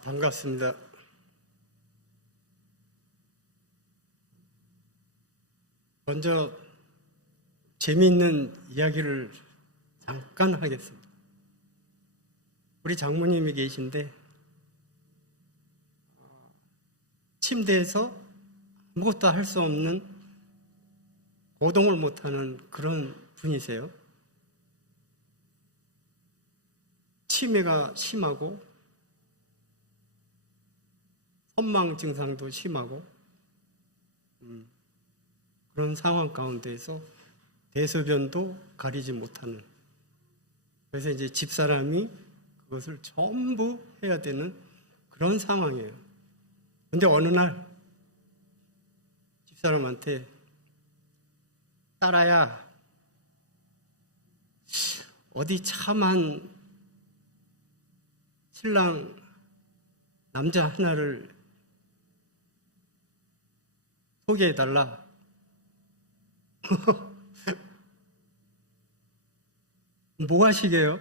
반갑습니다. 먼저 재미있는 이야기를 잠깐 하겠습니다. 우리 장모님이 계신데 침대에서 아무것도 할 수 없는 고동을 못하는 그런 분이세요. 치매가 심하고 선망 증상도 심하고 그런 상황 가운데에서 대소변도 가리지 못하는, 그래서 이제 집사람이 그것을 전부 해야 되는 그런 상황이에요. 근데 어느 날 집사람한테 딸아야, 어디 참한 신랑 남자 하나를 소개해달라. 뭐 하시게요?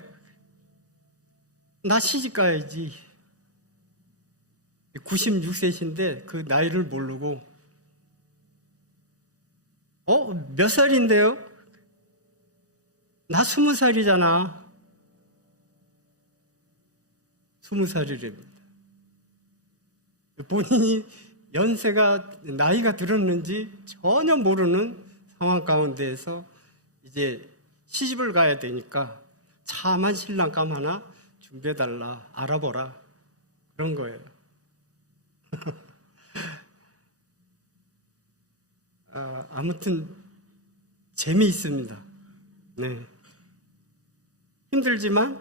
나 시집 가야지. 96세신데 그 나이를 모르고 몇 살인데요? 나 20살이잖아. 20살이랍니다. 본인이 연세가, 나이가 들었는지 전혀 모르는 상황 가운데에서 이제 시집을 가야 되니까 참한 신랑감 하나 준비해달라, 알아보라, 그런 거예요. 아무튼 재미있습니다. 네. 힘들지만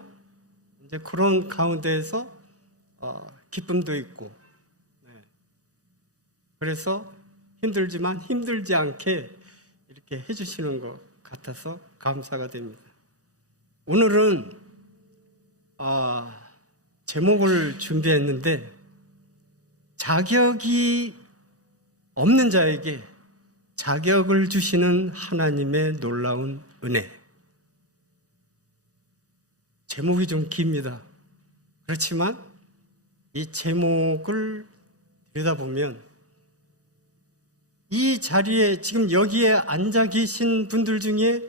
이제 그런 가운데에서 기쁨도 있고, 네. 그래서 힘들지만 힘들지 않게 이렇게 해주시는 것 같아서 감사가 됩니다. 오늘은 제목을 준비했는데, 자격이 없는 자에게 자격을 주시는 하나님의 놀라운 은혜. 제목이 좀 깁니다. 그렇지만 이 제목을 들여다보면 이 자리에 지금 여기에 앉아 계신 분들 중에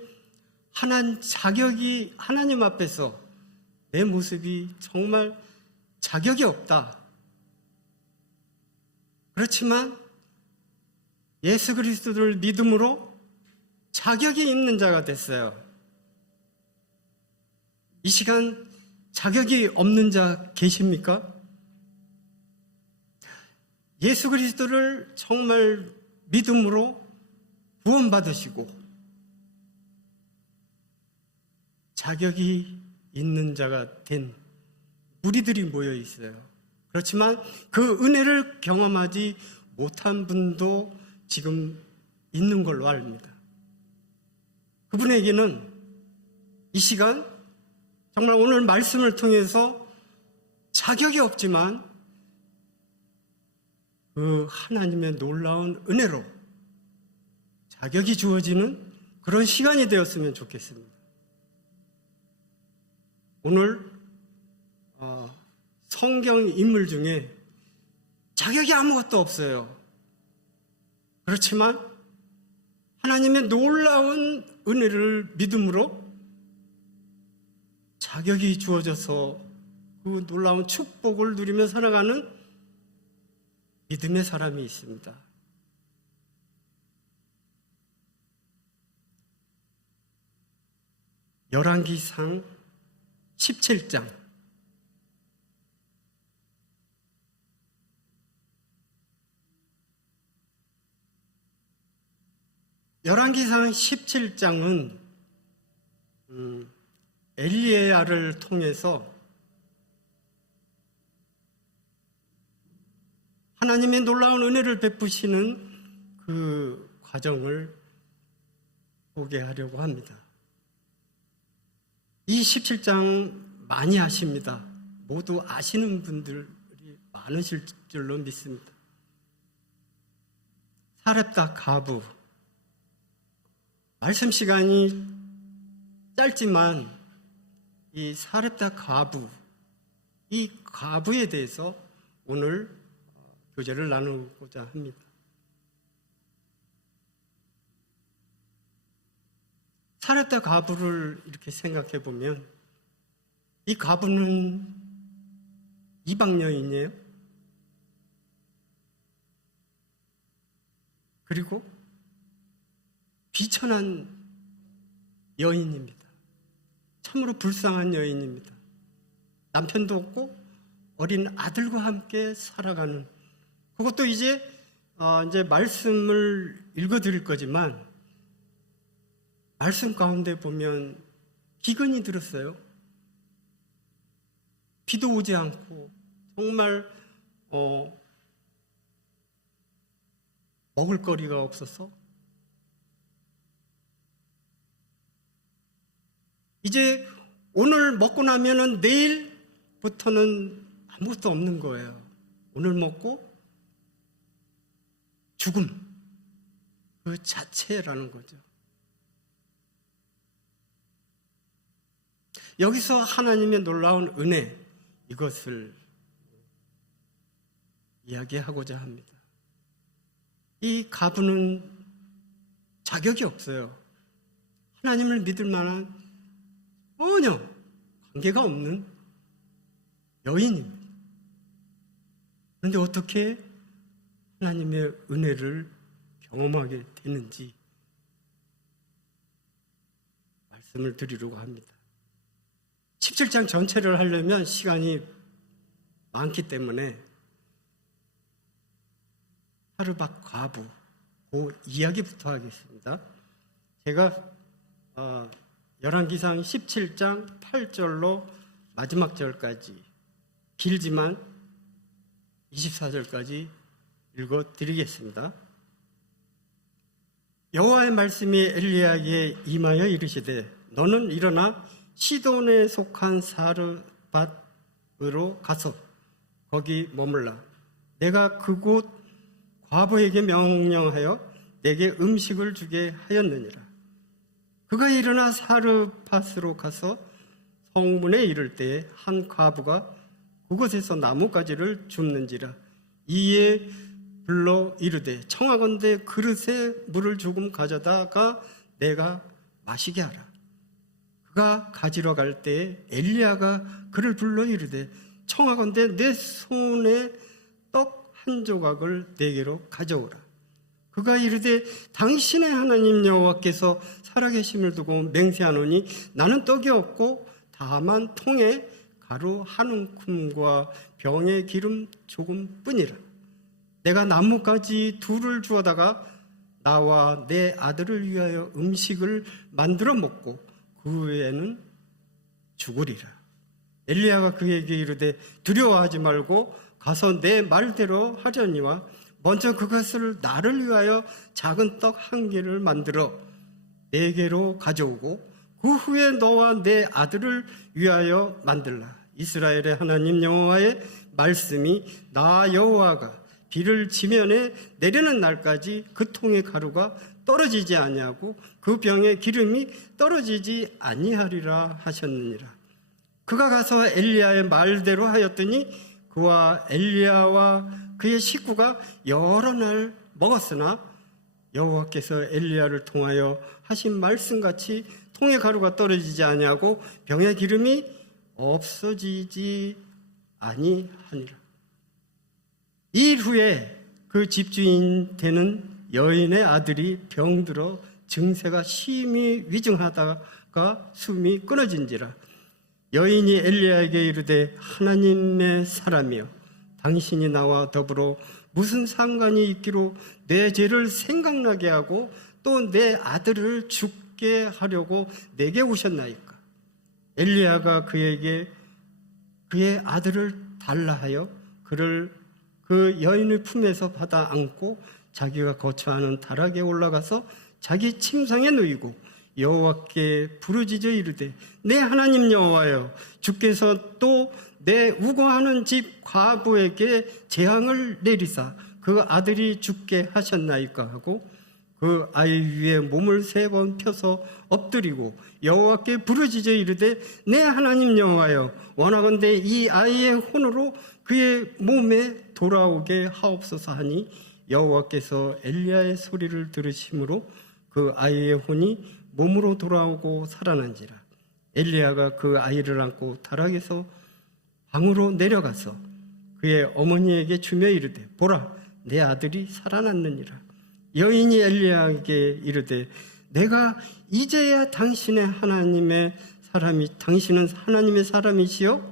자격이 하나님 앞에서 내 모습이 정말 자격이 없다. 그렇지만 예수 그리스도를 믿음으로 자격이 있는 자가 됐어요. 이 시간 자격이 없는 자 계십니까? 예수 그리스도를 정말 믿음으로 구원받으시고 자격이 있는 자가 된 무리들이 모여 있어요. 그렇지만 그 은혜를 경험하지 못한 분도 지금 있는 걸로 압니다. 그분에게는 이 시간 정말 오늘 말씀을 통해서 자격이 없지만 그 하나님의 놀라운 은혜로 자격이 주어지는 그런 시간이 되었으면 좋겠습니다. 오늘 성경 인물 중에 자격이 아무것도 없어요. 그렇지만 하나님의 놀라운 은혜를 믿음으로 자격이 주어져서 그 놀라운 축복을 누리며 살아가는 믿음의 사람이 있습니다. 열왕기상 17장 열왕기상 17장은 엘리야를 통해서 하나님의 놀라운 은혜를 베푸시는 그 과정을 소개하려고 합니다. 이 17장 많이 아십니다. 모두 아시는 분들이 많으실 줄로 믿습니다. 사렙다 가부, 말씀 시간이 짧지만 이 사렙다 가부, 이 가부에 대해서 오늘 교제를 나누고자 합니다. 사렙다 과부를 이렇게 생각해 보면 이 과부는 이방 여인이에요. 그리고 비천한 여인입니다. 참으로 불쌍한 여인입니다. 남편도 없고 어린 아들과 함께 살아가는, 그것도 이제 말씀을 읽어드릴 거지만 말씀 가운데 보면 기근이 들었어요. 비도 오지 않고 정말 먹을 거리가 없어서 이제 오늘 먹고 나면은 내일부터는 아무것도 없는 거예요. 오늘 먹고 죽음 그 자체라는 거죠. 여기서 하나님의 놀라운 은혜, 이것을 이야기하고자 합니다. 이 과부는 자격이 없어요. 하나님을 믿을 만한 전혀 관계가 없는 여인입니다. 그런데 어떻게 하나님의 은혜를 경험하게 되는지 말씀을 드리려고 합니다. 17장 전체를 하려면 시간이 많기 때문에 사르밧 과부 그 이야기부터 하겠습니다. 제가 열왕기상 17장 8절로 마지막 절까지, 길지만 24절까지 읽어드리겠습니다. 여호와의 말씀이 엘리야에게 임하여 이르시되 너는 일어나 시돈에 속한 사르밧으로 가서 거기 머물라. 내가 그곳 과부에게 명령하여 내게 음식을 주게 하였느니라. 그가 일어나 사르밧으로 가서 성문에 이를 때에 한 과부가 그곳에서 나뭇가지를 줍는지라. 이에 불러 이르되 청하건대 그릇에 물을 조금 가져다가 내가 마시게 하라. 그가 가지러 갈 때에 엘리야가 그를 불러 이르되 청하건대 내 손에 떡 한 조각을 내게로 가져오라. 그가 이르되 당신의 하나님 여호와께서 살아계심을 두고 맹세하노니 나는 떡이 없고 다만 통에 가루 한 움큼과 병에 기름 조금뿐이라. 내가 나뭇가지 둘을 주어다가 나와 내 아들을 위하여 음식을 만들어 먹고 그 후에는 죽으리라. 엘리야가 그에게 이르되 두려워하지 말고 가서 내 말대로 하려니와 먼저 그것을 나를 위하여 작은 떡 한 개를 만들어 내게로 가져오고 그 후에 너와 내 아들을 위하여 만들라. 이스라엘의 하나님 여호와의 말씀이 나 여호와가 비를 지면에 내리는 날까지 그 통의 가루가 떨어지지 아니하고 그 병에 기름이 떨어지지 아니하리라 하셨느니라. 그가 가서 엘리야의 말대로 하였더니 그와 엘리야와 그의 식구가 여러 날 먹었으나 여호와께서 엘리야를 통하여 하신 말씀같이 통의 가루가 떨어지지 아니하고 병의 기름이 없어지지 아니하니라. 이 일 후에 그 집주인 되는 여인의 아들이 병들어 증세가 심히 위중하다가 숨이 끊어진지라. 여인이 엘리야에게 이르되 하나님의 사람이여 당신이 나와 더불어 무슨 상관이 있기로 내 죄를 생각나게 하고 또 내 아들을 죽게 하려고 내게 오셨나이까. 엘리야가 그에게 그의 아들을 달라 하여 그를 그 여인의 품에서 받아 안고 자기가 거처하는 다락에 올라가서 자기 침상에 누이고 여호와께 부르짖어 이르되 내 하나님 여호와여 주께서 또 내 우거하는 집 과부에게 재앙을 내리사 그 아들이 죽게 하셨나이까 하고 그 아이 위에 몸을 3번 펴서 엎드리고 여호와께 부르짖어 이르되 내 하나님 여호와여 원하건대 이 아이의 혼으로 그의 몸에 돌아오게 하옵소서 하니 여호와께서 엘리야의 소리를 들으심으로 그 아이의 혼이 몸으로 돌아오고 살아난지라. 엘리야가 그 아이를 안고 다락에서 방으로 내려가서 그의 어머니에게 주며 이르되 보라 내 아들이 살아났느니라. 여인이 엘리야에게 이르되 내가 이제야 당신은 하나님의 사람이시요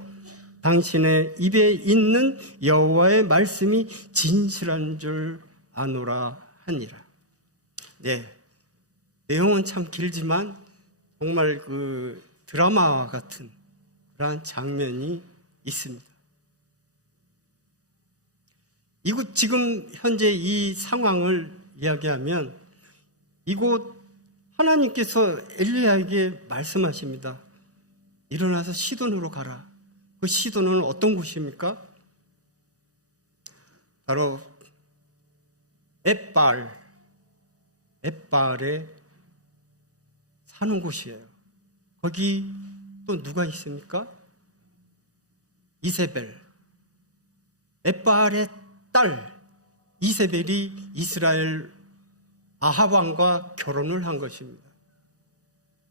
당신의 입에 있는 여호와의 말씀이 진실한 줄 아노라 하니라. 네, 내용은 참 길지만 정말 그 드라마와 같은 그러한 장면이 있습니다. 이곳 지금 현재 이 상황을 이야기하면 이곳 하나님께서 엘리야에게 말씀하십니다. 일어나서 시돈으로 가라. 그 시돈은 어떤 곳입니까? 바로 엣바알에 사는 곳이에요. 거기 또 누가 있습니까? 이세벨. 엣바알의 딸 이세벨이 이스라엘 아합 왕과 결혼을 한 것입니다.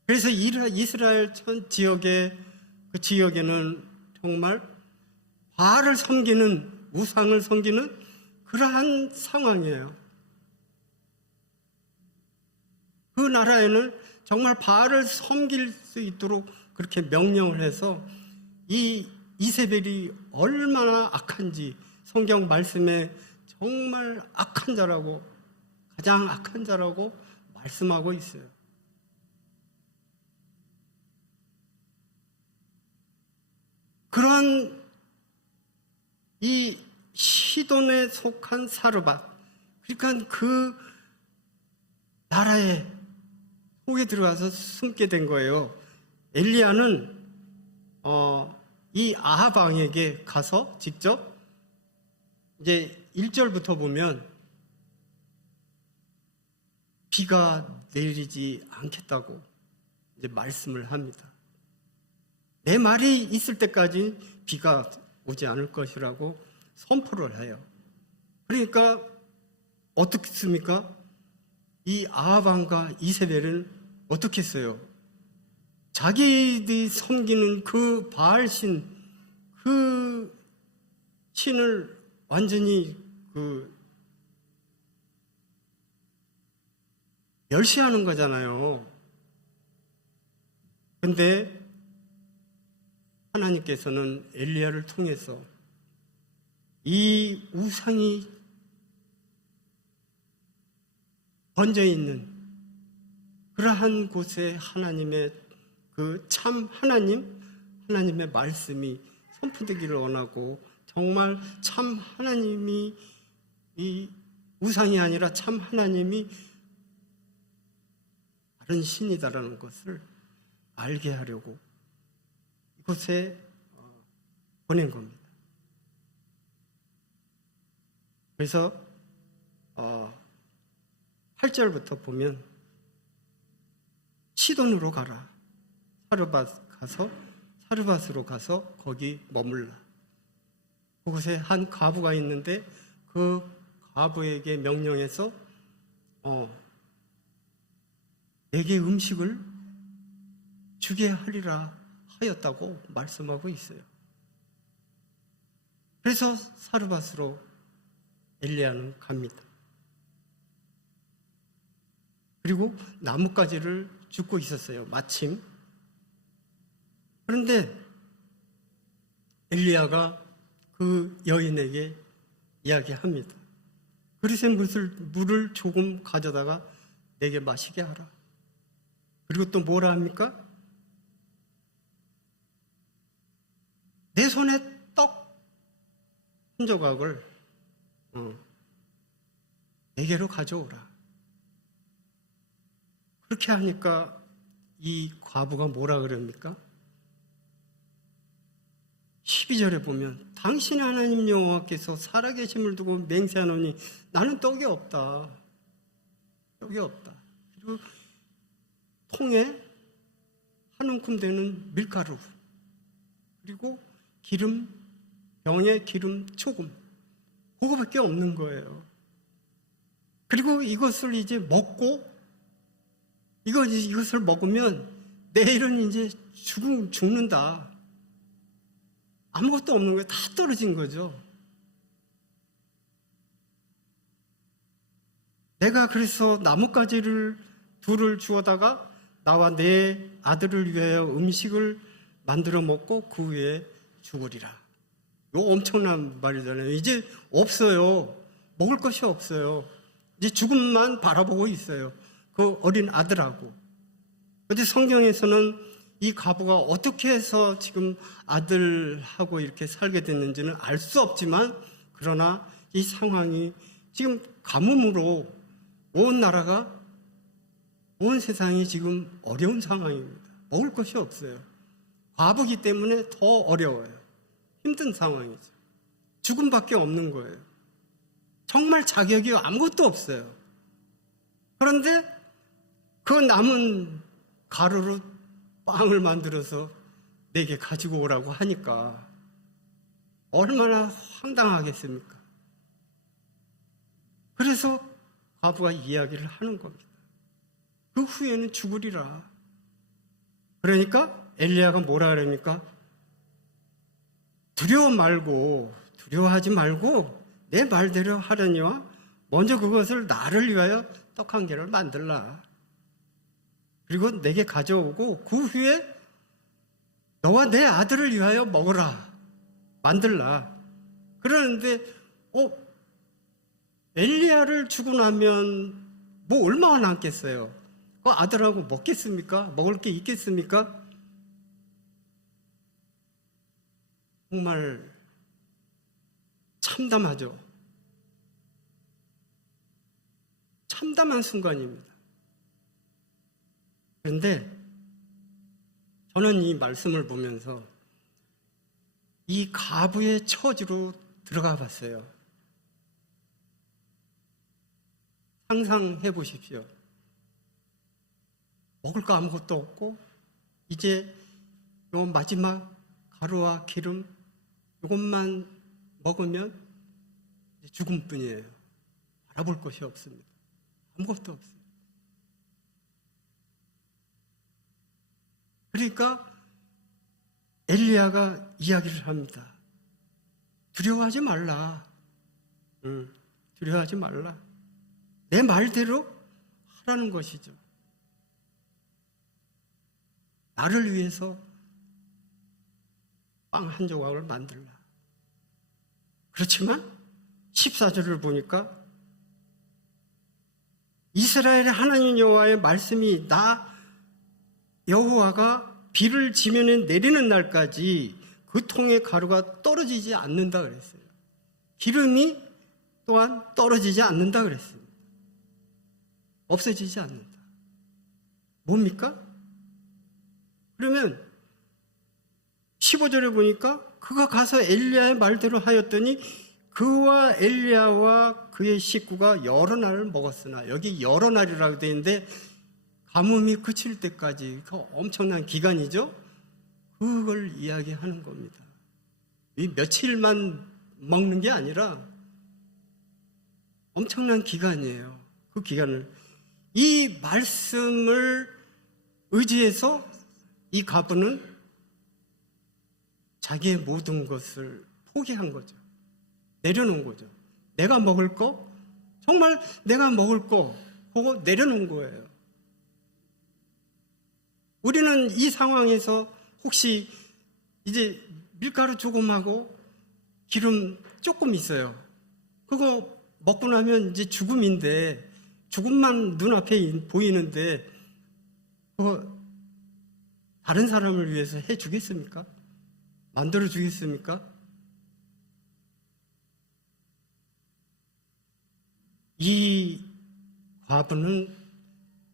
그래서 이스라엘 전 그 지역에는 정말 바알을 섬기는, 우상을 섬기는 그러한 상황이에요. 그 나라에는 정말 바알을 섬길 수 있도록 그렇게 명령을 해서 이 이세벨이 얼마나 악한지 성경 말씀에 정말 악한 자라고, 가장 악한 자라고 말씀하고 있어요. 그런 이 시돈에 속한 사르밧, 그러니까 그 나라에 속에 들어가서 숨게 된 거예요. 엘리야는 이 아합 왕에게 가서 직접 이제 1절부터 보면 비가 내리지 않겠다고 이제 말씀을 합니다. 내 말이 있을 때까지 비가 오지 않을 것이라고 선포를 해요. 그러니까 어떻습니까? 이 아합 왕과 이세벨은 어떻게 했어요? 자기들이 섬기는 그 바알신, 그 신을 완전히 멸시하는 거잖아요. 근데 하나님께서는 엘리야를 통해서 이 우상이 번져 있는 그러한 곳에 하나님의 그 참 하나님의 말씀이 선포되기를 원하고, 정말 참 하나님이 이 우상이 아니라 참 하나님이 다른 신이다라는 것을 알게 하려고 이곳에 보낸 겁니다. 그래서 8절부터 보면 시돈으로 가라. 사르밧으로 가서 거기 머물라. 그곳에 한 과부가 있는데 그 과부에게 명령해서 내게 음식을 주게 하리라 하였다고 말씀하고 있어요. 그래서 사르밧으로 엘리야는 갑니다. 그리고 나뭇가지를 줍고 있었어요, 마침. 그런데 엘리야가 그 여인에게 이야기합니다. 그릇에 물을 조금 가져다가 내게 마시게 하라. 그리고 또 뭐라 합니까? 내 손에 떡 한 조각을 내게로 가져오라. 그렇게 하니까 이 과부가 뭐라 그럽니까? 12절에 보면 당신 하나님 여호와께서 살아계심을 두고 맹세하노니 나는 떡이 없다. 여기 없다. 그리고 통에 한 움큼 되는 밀가루, 그리고 기름, 병에 기름 조금, 그거밖에 없는 거예요. 그리고 이것을 이제 먹고, 이것을 먹으면 내일은 이제 죽는다. 아무것도 없는 거예요. 다 떨어진 거죠. 내가 그래서 나뭇가지를 둘을 주워다가 나와 내 아들을 위하여 음식을 만들어 먹고 그 후에 죽으리라. 이거 엄청난 말이잖아요. 이제 없어요. 먹을 것이 없어요. 이제 죽음만 바라보고 있어요. 그 어린 아들하고. 근데 성경에서는 이 과부가 어떻게 해서 지금 아들하고 이렇게 살게 됐는지는 알 수 없지만, 그러나 이 상황이 지금 가뭄으로 온 나라가, 온 세상이 지금 어려운 상황입니다. 먹을 것이 없어요. 과부기 때문에 더 어려워요. 힘든 상황이죠. 죽음밖에 없는 거예요. 정말 자격이 아무것도 없어요. 그런데 그 남은 가루로 빵을 만들어서 내게 가지고 오라고 하니까 얼마나 황당하겠습니까? 그래서 과부가 이야기를 하는 겁니다. 그 후에는 죽으리라. 그러니까 엘리야가 뭐라 그럽니까? 두려워하지 말고 내 말대로 하려니와 먼저 그것을 나를 위하여 떡 한 개를 만들라. 그리고 내게 가져오고 그 후에 너와 내 아들을 위하여 먹으라. 만들라. 그러는데 엘리야를 주고 나면 뭐 얼마나 남겠어요? 그 아들하고 먹겠습니까? 먹을 게 있겠습니까? 정말 참담하죠. 참담한 순간입니다. 그런데 저는 이 말씀을 보면서 이 과부의 처지로 들어가 봤어요. 상상해 보십시오. 먹을 거 아무것도 없고 이제 요 마지막 가루와 기름 이것만 먹으면 죽음뿐이에요. 바라볼 것이 없습니다. 아무것도 없어요. 그러니까 엘리야가 이야기를 합니다. 두려워하지 말라. 두려워하지 말라. 내 말대로 하라는 것이죠. 나를 위해서 빵 한 조각을 만들라. 그렇지만 14절을 보니까 이스라엘의 하나님 여호와의 말씀이 나 여호와가 비를 지면에 내리는 날까지 그 통의 가루가 떨어지지 않는다 그랬어요. 기름이 또한 떨어지지 않는다 그랬습니다. 없어지지 않는다. 뭡니까? 그러면 15절에 보니까 그가 가서 엘리야의 말대로 하였더니 그와 엘리야와 그의 식구가 여러 날을 먹었으나, 여기 여러 날이라고 되어 있는데 가뭄이 그칠 때까지 그 엄청난 기간이죠. 그걸 이야기하는 겁니다. 이 며칠만 먹는 게 아니라 엄청난 기간이에요. 그 기간을, 이 말씀을 의지해서 이 과부는 자기의 모든 것을 포기한 거죠. 내려놓은 거죠. 내가 먹을 거, 정말 내가 먹을 거 그거 내려놓은 거예요. 우리는 이 상황에서 혹시 이제 밀가루 조금하고 기름 조금 있어요. 그거 먹고 나면 이제 죽음인데, 죽음만 눈앞에 보이는데 그거 다른 사람을 위해서 해주겠습니까? 만들어주겠습니까? 이 과부는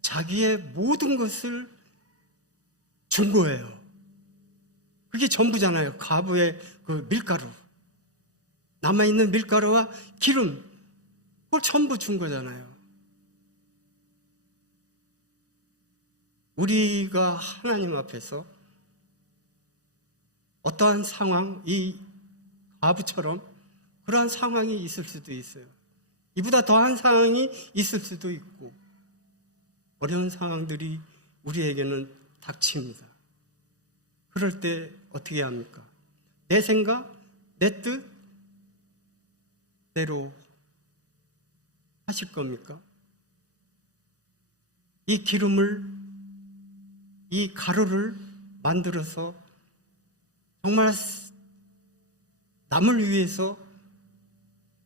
자기의 모든 것을 준 거예요. 그게 전부잖아요. 과부의 그 밀가루, 남아있는 밀가루와 기름, 그걸 전부 준 거잖아요. 우리가 하나님 앞에서 어떠한 상황, 이 과부처럼 그러한 상황이 있을 수도 있어요. 이보다 더한 상황이 있을 수도 있고 어려운 상황들이 우리에게는 닥칩니다. 그럴 때 어떻게 합니까? 내 생각, 내 뜻대로 하실 겁니까? 이 기름을, 이 가루를 만들어서 정말 남을 위해서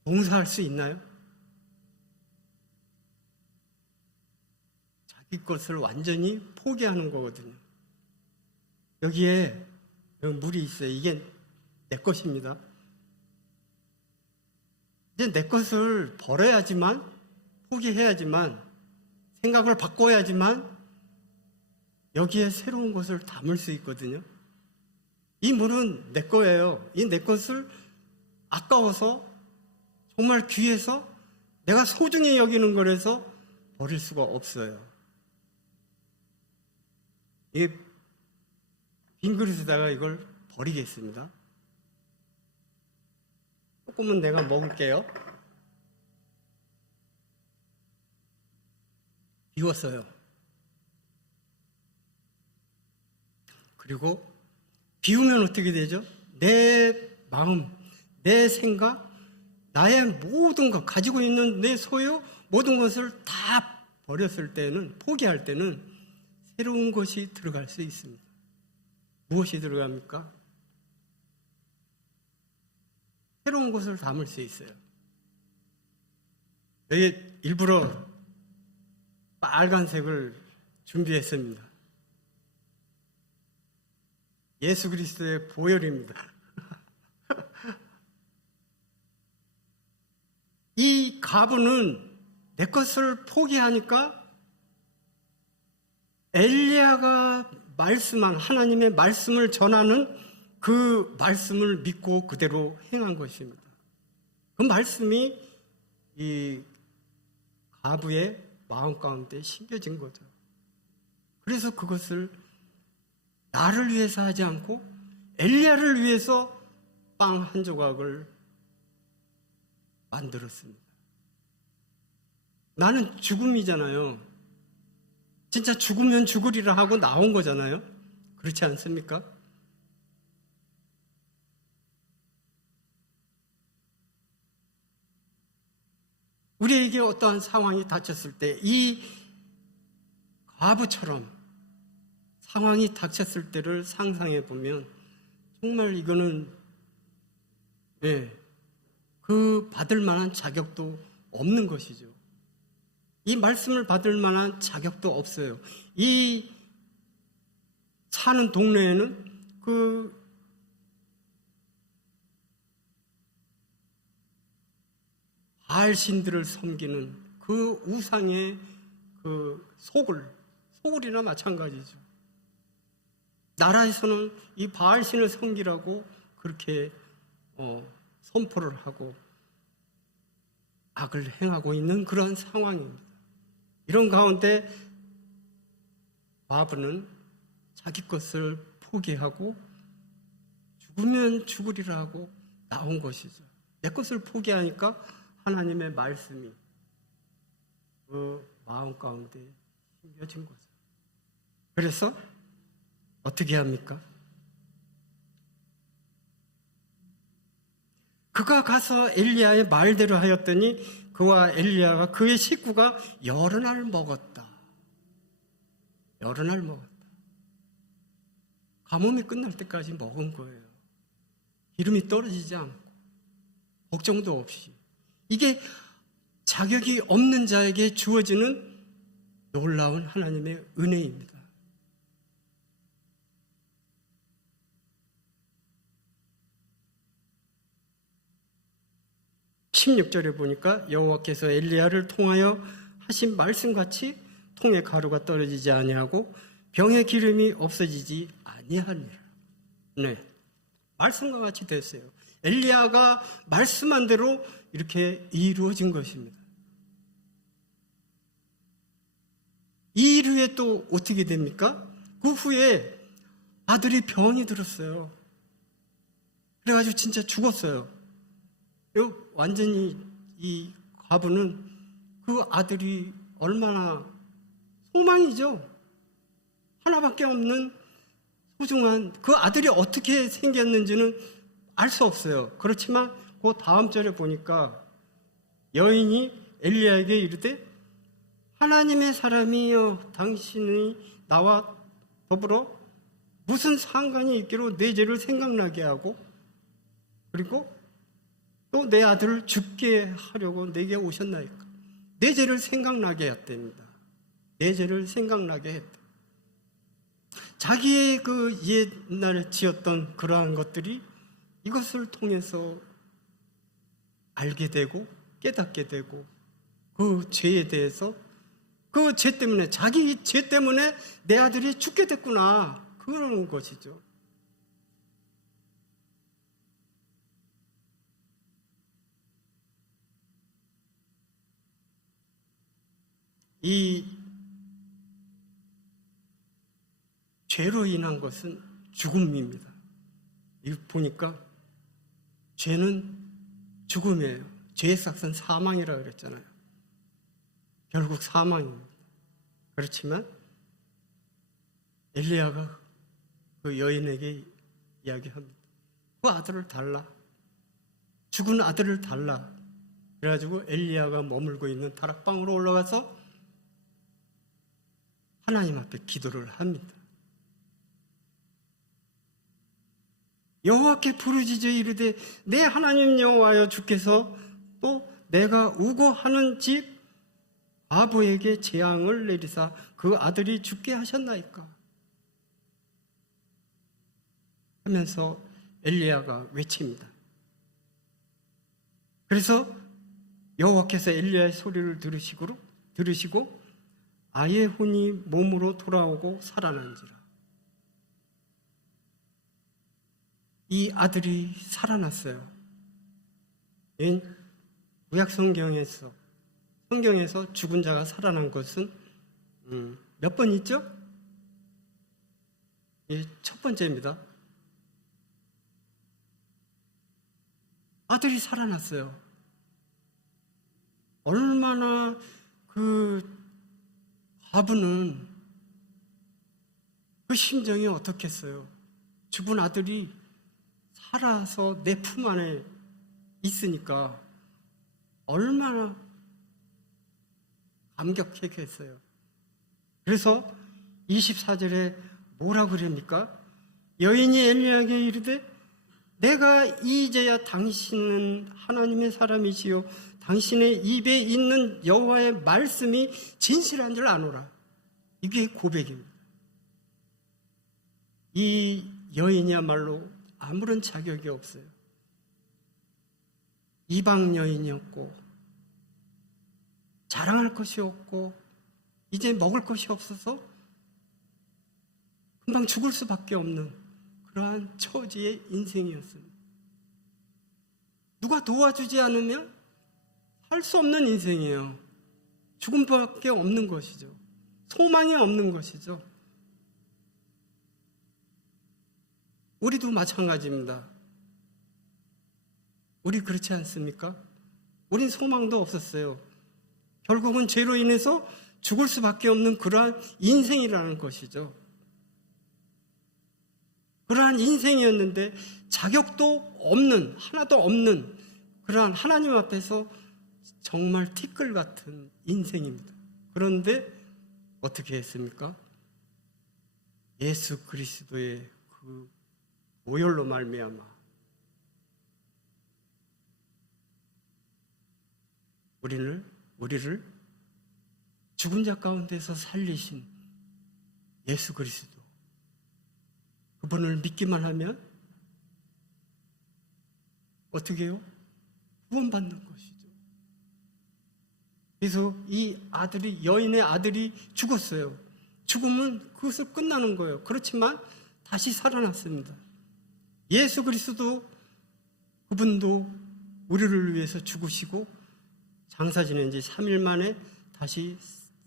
봉사할 수 있나요? 자기 것을 완전히 포기하는 거거든요. 여기에 물이 있어요. 이게 내 것입니다. 이제 내 것을 버려야지만, 포기해야지만, 생각을 바꿔야지만 여기에 새로운 것을 담을 수 있거든요. 이 물은 내 거예요. 이 내 것을 아까워서, 정말 귀해서, 내가 소중히 여기는 거라서 버릴 수가 없어요. 이 빈 그릇에다가 이걸 버리겠습니다. 조금은 내가 먹을게요. 비웠어요. 그리고 비우면 어떻게 되죠? 내 마음, 내 생각, 나의 모든 것, 가지고 있는 내 소유, 모든 것을 다 버렸을 때는, 포기할 때는 새로운 것이 들어갈 수 있습니다. 무엇이 들어갑니까? 새로운 것을 담을 수 있어요. 여기 일부러 빨간색을 준비했습니다. 예수 그리스도의 보혈입니다. 이 가부는 내 것을 포기하니까 엘리야가 말씀한 하나님의 말씀을 전하는 그 말씀을 믿고 그대로 행한 것입니다. 그 말씀이 이 가부의 마음 가운데 심겨진 거죠. 그래서 그것을 나를 위해서 하지 않고 엘리야를 위해서 빵 한 조각을 만들었습니다. 나는 죽음이잖아요. 진짜 죽으면 죽으리라 하고 나온 거잖아요. 그렇지 않습니까? 우리에게 어떠한 상황이 닥쳤을 때 이 과부처럼 상황이 닥쳤을 때를 상상해 보면 정말 이거는 그 받을 만한 자격도 없는 것이죠. 이 말씀을 받을 만한 자격도 없어요. 이 사는 동네에는 그 바알 신들을 섬기는 그 우상의 그 소굴이나 마찬가지죠. 나라에서는 이 바알 신을 섬기라고 그렇게 선포를 하고 악을 행하고 있는 그런 상황입니다. 이런 가운데 과부는 자기 것을 포기하고 죽으면 죽으리라 하고 나온 것이죠. 내 것을 포기하니까 하나님의 말씀이 그 마음 가운데 심겨진 거죠. 그래서 어떻게 합니까? 그가 가서 엘리야의 말대로 하였더니 그와 엘리야가 그의 식구가 여러 날 먹었다. 여러 날 먹었다. 가뭄이 끝날 때까지 먹은 거예요. 기름이 떨어지지 않고 걱정도 없이. 이게 자격이 없는 자에게 주어지는 놀라운 하나님의 은혜입니다. 16절에 보니까 여호와께서 엘리야를 통하여 하신 말씀같이 통에 가루가 떨어지지 아니하고 병의 기름이 없어지지 아니하니라. 네, 말씀과 같이 됐어요. 엘리야가 말씀한 대로 이렇게 이루어진 것입니다. 이 일 후에 또 어떻게 됩니까? 그 후에 아들이 병이 들었어요. 그래가지고 진짜 죽었어요. 완전히 이 과부는 그 아들이 얼마나 소망이죠. 하나밖에 없는 소중한 그 아들이 어떻게 생겼는지는 알 수 없어요. 그렇지만 그 다음 절에 보니까 여인이 엘리야에게 이르되 하나님의 사람이여 당신이 나와 더불어 무슨 상관이 있기로 내 죄를 생각나게 하고 그리고 또 내 아들을 죽게 하려고 내게 오셨나이까. 내 죄를 생각나게 했답니다. 내 죄를 생각나게 했다. 자기의 그 옛날에 지었던 그러한 것들이 이것을 통해서 알게 되고 깨닫게 되고 그 죄에 대해서 그 죄 때문에 자기 죄 때문에 내 아들이 죽게 됐구나 그러는 것이죠. 이 죄로 인한 것은 죽음입니다. 이 보니까 죄는 죽음이에요. 죄의 삭은 사망이라 그랬잖아요. 결국 사망입니다. 그렇지만 엘리야가 그 여인에게 이야기합니다. 그 아들을 달라. 죽은 아들을 달라. 그래가지고 엘리야가 머물고 있는 다락방으로 올라가서 하나님 앞에 기도를 합니다. 여호와께 부르짖어 이르되 내 하나님 여호와여 주께서 또 내가 우고하는 집 과부에게 재앙을 내리사 그 아들이 죽게 하셨나이까 하면서 엘리야가 외칩니다. 그래서 여호와께서 엘리야의 소리를 들으시고 아이의 혼이 몸으로 돌아오고 살아난지라. 이 아들이 살아났어요. 구약 성경에서 죽은 자가 살아난 것은 몇 번 있죠? 첫 번째입니다. 아들이 살아났어요. 얼마나 그 과부는 그 심정이 어떻겠어요? 죽은 아들이 살아서 내 품 안에 있으니까 얼마나 감격했겠어요. 그래서 24절에 뭐라고 그럽니까? 여인이 엘리야에게 이르되 내가 이제야 당신은 하나님의 사람이시요 당신의 입에 있는 여호와의 말씀이 진실한 줄 아노라. 이게 고백입니다. 이 여인이야말로 아무런 자격이 없어요. 이방 여인이었고 자랑할 것이 없고 이제 먹을 것이 없어서 금방 죽을 수밖에 없는 그러한 처지의 인생이었습니다. 누가 도와주지 않으면 할 수 없는 인생이에요. 죽음밖에 없는 것이죠. 소망이 없는 것이죠. 우리도 마찬가지입니다. 우리 그렇지 않습니까? 우린 소망도 없었어요. 결국은 죄로 인해서 죽을 수밖에 없는 그러한 인생이라는 것이죠. 그러한 인생이었는데 자격도 없는, 하나도 없는 그러한 하나님 앞에서 정말 티끌 같은 인생입니다. 그런데 어떻게 했습니까? 예수 그리스도의 그 보혈로 말미암아 우리를 죽은 자 가운데서 살리신 예수 그리스도 그분을 믿기만 하면 어떻게 해요? 구원받는 것이죠. 그래서 이 아들이 여인의 아들이 죽었어요. 죽으면 그것을 끝나는 거예요. 그렇지만 다시 살아났습니다. 예수 그리스도 그분도 우리를 위해서 죽으시고 장사 지낸 지 3일 만에 다시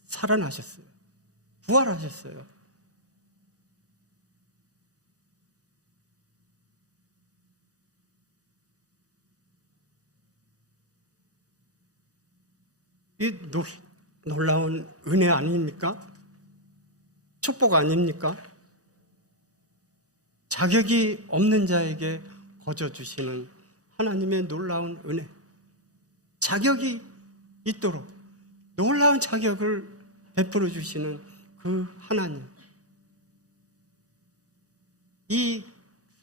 살아나셨어요. 부활하셨어요. 이 놀라운 은혜 아닙니까? 축복 아닙니까? 자격이 없는 자에게 거저 주시는 하나님의 놀라운 은혜. 자격이 있도록 놀라운 자격을 베풀어 주시는 그 하나님. 이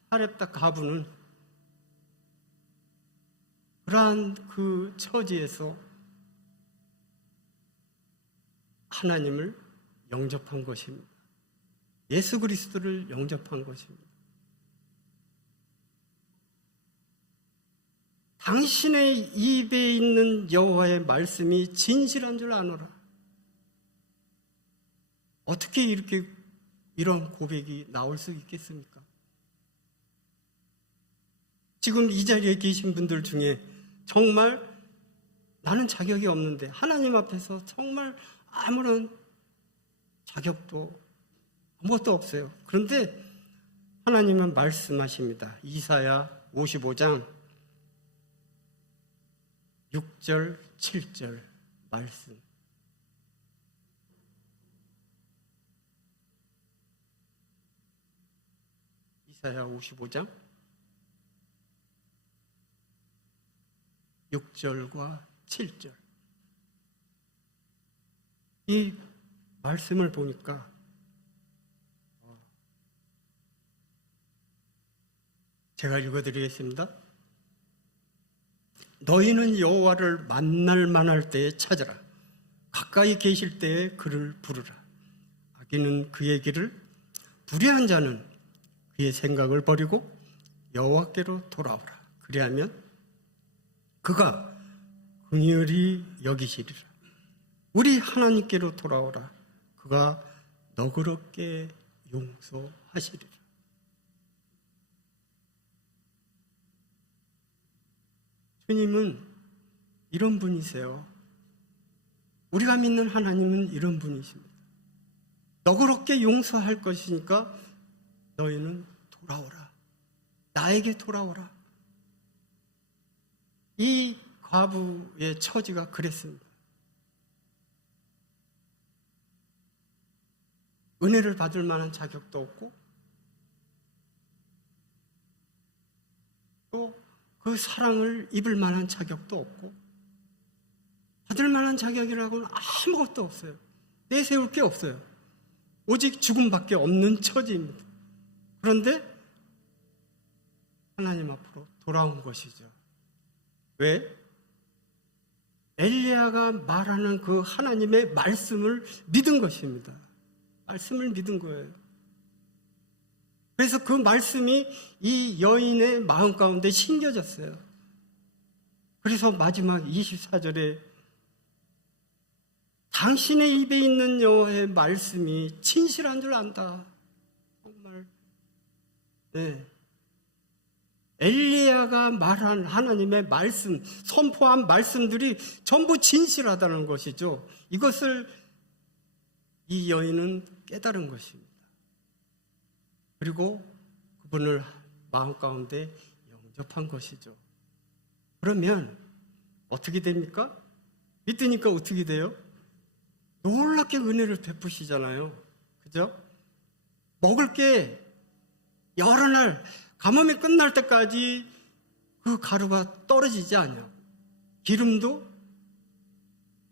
사렙다 과부는 그러한 그 처지에서 하나님을 영접한 것입니다. 예수 그리스도를 영접한 것입니다. 당신의 입에 있는 여호와의 말씀이 진실한 줄 아노라. 어떻게 이런 고백이 나올 수 있겠습니까? 지금 이 자리에 계신 분들 중에 정말 나는 자격이 없는데 하나님 앞에서 정말 아무런 자격도 아무것도 없어요. 그런데 하나님은 말씀하십니다. 이사야 55장 6절 7절 말씀. 이사야 55장 6절과 7절. 이 말씀을 보니까 제가 읽어드리겠습니다. 너희는 여호와를 만날 만할 때에 찾아라. 가까이 계실 때에 그를 부르라. 악인은 그의 길을, 불의한 자는 그의 생각을 버리고 여호와께로 돌아오라. 그리하면 그가 긍휼히 여기시리라. 우리 하나님께로 돌아오라. 그가 너그럽게 용서하시리라. 주님은 이런 분이세요. 우리가 믿는 하나님은 이런 분이십니다. 너그럽게 용서할 것이니까 너희는 돌아오라. 나에게 돌아오라. 이 과부의 처지가 그랬습니다. 은혜를 받을 만한 자격도 없고 또 그 사랑을 입을 만한 자격도 없고 받을 만한 자격이라고는 아무것도 없어요. 내세울 게 없어요. 오직 죽음밖에 없는 처지입니다. 그런데 하나님 앞으로 돌아온 것이죠. 왜? 엘리야가 말하는 그 하나님의 말씀을 믿은 것입니다. 말씀을 믿은 거예요. 그래서 그 말씀이 이 여인의 마음 가운데 심겨졌어요. 그래서 마지막 24절에 당신의 입에 있는 여호와의 말씀이 진실한 줄 안다. 정말 네. 엘리야가 말한 하나님의 말씀, 선포한 말씀들이 전부 진실하다는 것이죠. 이것을 이 여인은 깨달은 것입니다. 그리고 그분을 마음 가운데 영접한 것이죠. 그러면 어떻게 됩니까? 믿으니까 어떻게 돼요? 놀랍게 은혜를 베푸시잖아요. 그죠? 먹을 게 여러 날 가뭄이 끝날 때까지 그 가루가 떨어지지 않냐고. 기름도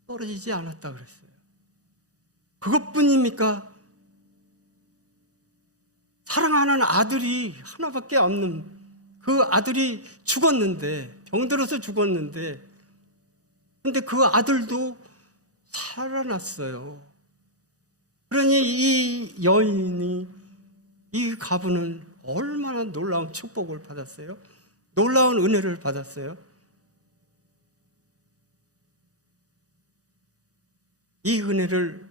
떨어지지 않았다 그랬어요. 그것뿐입니까? 사랑하는 아들이 하나밖에 없는 그 아들이 죽었는데, 병들어서 죽었는데, 근데 그 아들도 살아났어요. 그러니 이 여인이, 이 가부는 얼마나 놀라운 축복을 받았어요? 놀라운 은혜를 받았어요? 이 은혜를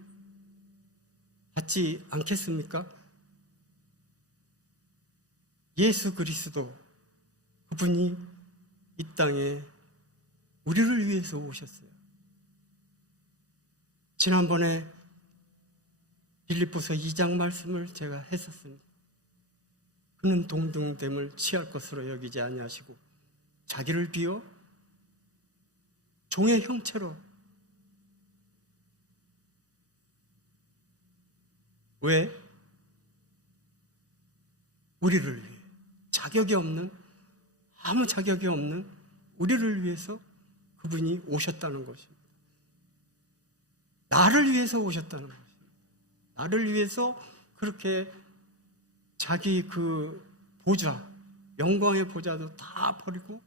받지 않겠습니까? 예수 그리스도, 그분이 이 땅에 우리를 위해서 오셨어요. 지난번에 빌립보서 2장 말씀을 제가 했었습니다. 그는 동등됨을 취할 것으로 여기지 아니하시고 자기를 비워 종의 형체로. 왜? 우리를 위해 자격이 없는, 아무 자격이 없는 우리를 위해서 그분이 오셨다는 것입니다. 나를 위해서 오셨다는 것입니다. 나를 위해서 그렇게 자기 그 보좌, 영광의 보좌도 다 버리고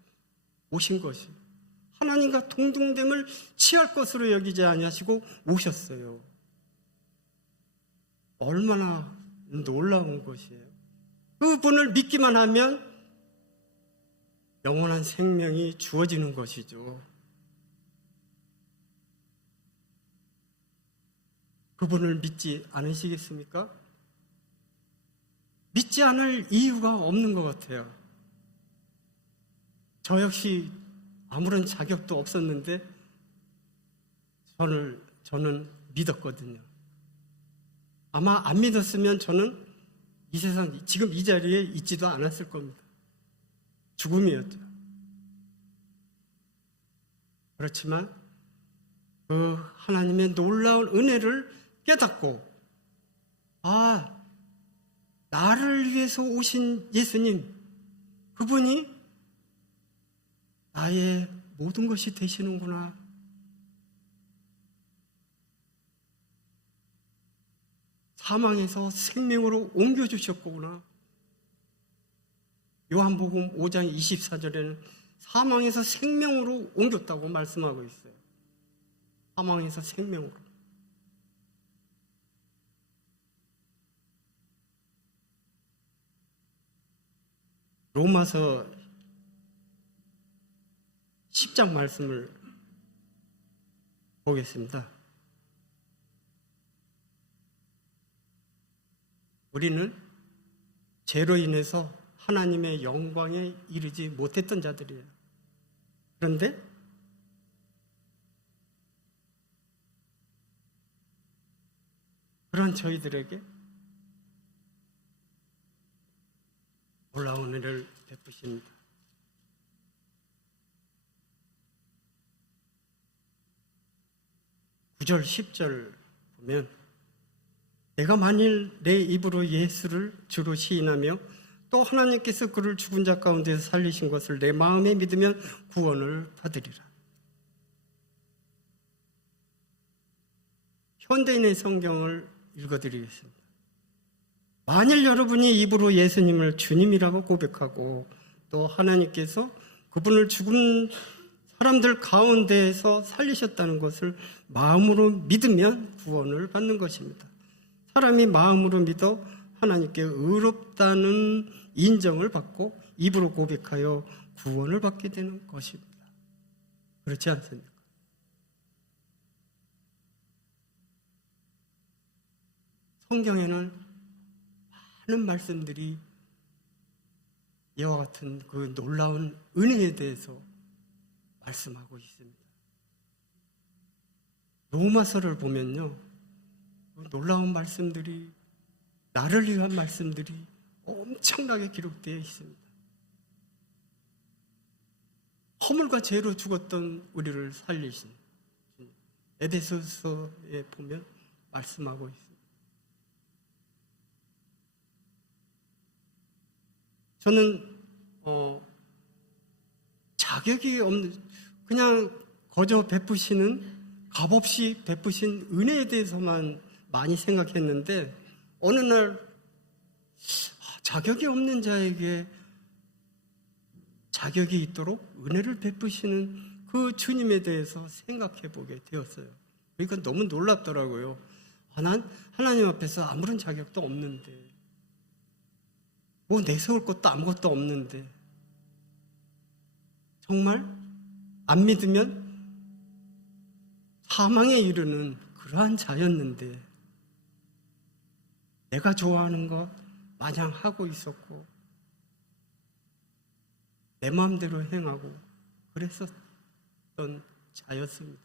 오신 것이, 하나님과 동등됨을 취할 것으로 여기지 아니하시고 오셨어요. 얼마나 놀라운 것이에요. 그분을 믿기만 하면 영원한 생명이 주어지는 것이죠. 그분을 믿지 않으시겠습니까? 믿지 않을 이유가 없는 것 같아요. 저 역시 아무런 자격도 없었는데 저는 믿었거든요. 아마 안 믿었으면 저는 이 세상, 지금 이 자리에 있지도 않았을 겁니다. 죽음이었죠. 그렇지만 그 하나님의 놀라운 은혜를 깨닫고, 아, 나를 위해서 오신 예수님, 그분이 나의 모든 것이 되시는구나. 사망에서 생명으로 옮겨주셨구나. 요한복음 5장 24절에는 사망에서 생명으로 옮겼다고 말씀하고 있어요. 사망에서 생명으로. 로마서 10장 말씀을 보겠습니다. 우리는 죄로 인해서 하나님의 영광에 이르지 못했던 자들이에요. 그런데 그런 저희들에게 놀라운 은혜를 베푸십니다. (9절) (10절) 보면, 내가 만일 내 입으로 예수를 주로 시인하며 또 하나님께서 그를 죽은 자 가운데서 살리신 것을 내 마음에 믿으면 구원을 받으리라. 현대인의 성경을 읽어드리겠습니다. 만일 여러분이 입으로 예수님을 주님이라고 고백하고 또 하나님께서 그분을 죽은 사람들 가운데에서 살리셨다는 것을 마음으로 믿으면 구원을 받는 것입니다. 사람이 마음으로 믿어 하나님께 의롭다는 인정을 받고 입으로 고백하여 구원을 받게 되는 것입니다. 그렇지 않습니까? 성경에는 많은 말씀들이 이와 같은 그 놀라운 은혜에 대해서 말씀하고 있습니다. 로마서를 보면요, 놀라운 말씀들이, 나를 위한 말씀들이 엄청나게 기록되어 있습니다. 허물과 죄로 죽었던 우리를 살리신, 에베소서에 보면 말씀하고 있습니다. 저는 자격이 없는, 그냥 거저 베푸시는, 값없이 베푸신 은혜에 대해서만 많이 생각했는데, 어느 날 자격이 없는 자에게 자격이 있도록 은혜를 베푸시는 그 주님에 대해서 생각해 보게 되었어요. 그러니까 너무 놀랍더라고요. 난 하나님 앞에서 아무런 자격도 없는데, 뭐 내세울 것도 아무것도 없는데, 정말 안 믿으면 사망에 이르는 그러한 자였는데 내가 좋아하는 것 마냥 하고 있었고 내 마음대로 행하고 그랬었던 자였습니다.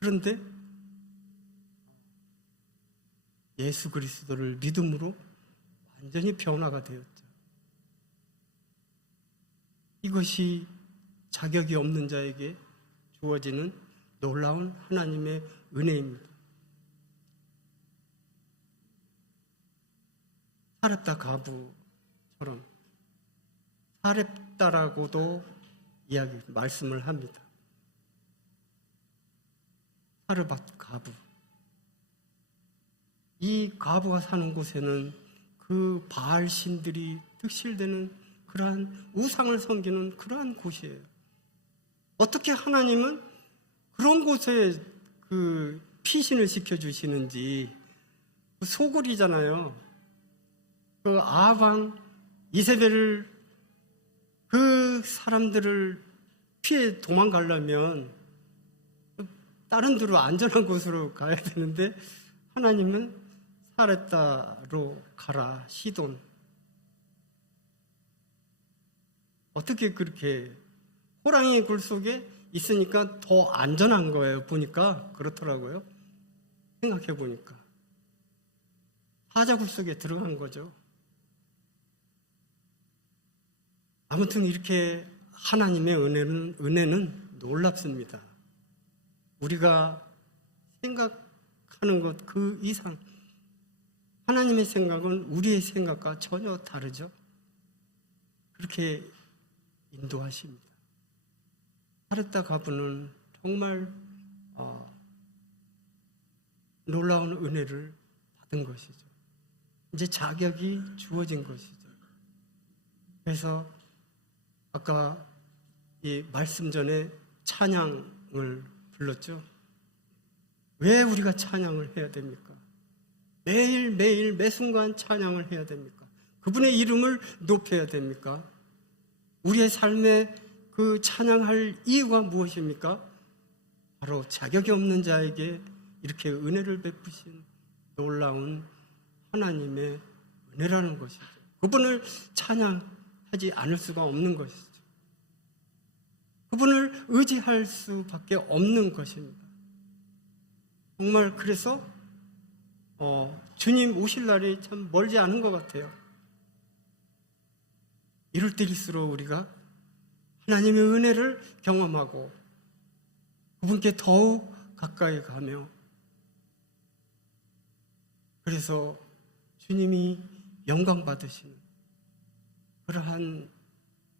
그런데 예수 그리스도를 믿음으로 완전히 변화가 되었죠. 이것이 자격이 없는 자에게 주어지는 놀라운 하나님의 은혜입니다. 사렙다 가부처럼 사렙다라고도 말씀을 합니다. 사르밧 가부. 이 가부가 사는 곳에는 그 바알 신들이 득실되는 그러한 우상을 섬기는 그러한 곳이에요. 어떻게 하나님은 그런 곳에 그 피신을 시켜주시는지. 소굴이잖아요. 그 아방 이세벨을 그 사람들을 피해 도망가려면 다른 데로 안전한 곳으로 가야 되는데 하나님은 사렙다로 가라, 시돈. 어떻게 그렇게 호랑이 굴 속에 있으니까 더 안전한 거예요. 보니까 그렇더라고요. 생각해 보니까 사자굴 속에 들어간 거죠. 아무튼 이렇게 하나님의 은혜는 놀랍습니다. 우리가 생각하는 것 그 이상 하나님의 생각은 우리의 생각과 전혀 다르죠. 그렇게 인도하십니다. 사렙다 가부는 정말 놀라운 은혜를 받은 것이죠. 이제 자격이 주어진 것이죠. 그래서 아까 이 말씀 전에 찬양을 불렀죠. 왜 우리가 찬양을 해야 됩니까? 매일매일 매순간 찬양을 해야 됩니까? 그분의 이름을 높여야 됩니까? 우리의 삶에 그 찬양할 이유가 무엇입니까? 바로 자격이 없는 자에게 이렇게 은혜를 베푸신 놀라운 하나님의 은혜라는 것이죠. 그분을 찬양하지 않을 수가 없는 것이죠. 그분을 의지할 수밖에 없는 것입니다. 정말 그래서 주님 오실 날이 참 멀지 않은 것 같아요. 이럴 때일수록 우리가 하나님의 은혜를 경험하고 그분께 더욱 가까이 가며 그래서 주님이 영광 받으시는 그러한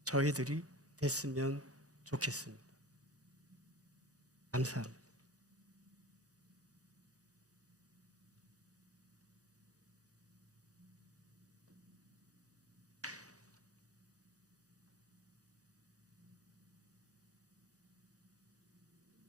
저희들이 됐으면 좋겠습니다. 감사합니다.